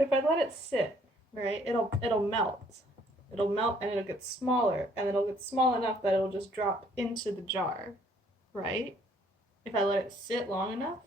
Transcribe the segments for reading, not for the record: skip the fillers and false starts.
If I let it sit, right, it'll melt. It'll melt and it'll get smaller, and it'll get small enough that it'll just drop into the jar, right? If I let it sit long enough.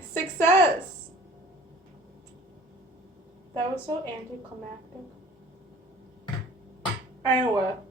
Success! That was so anticlimactic. I know what.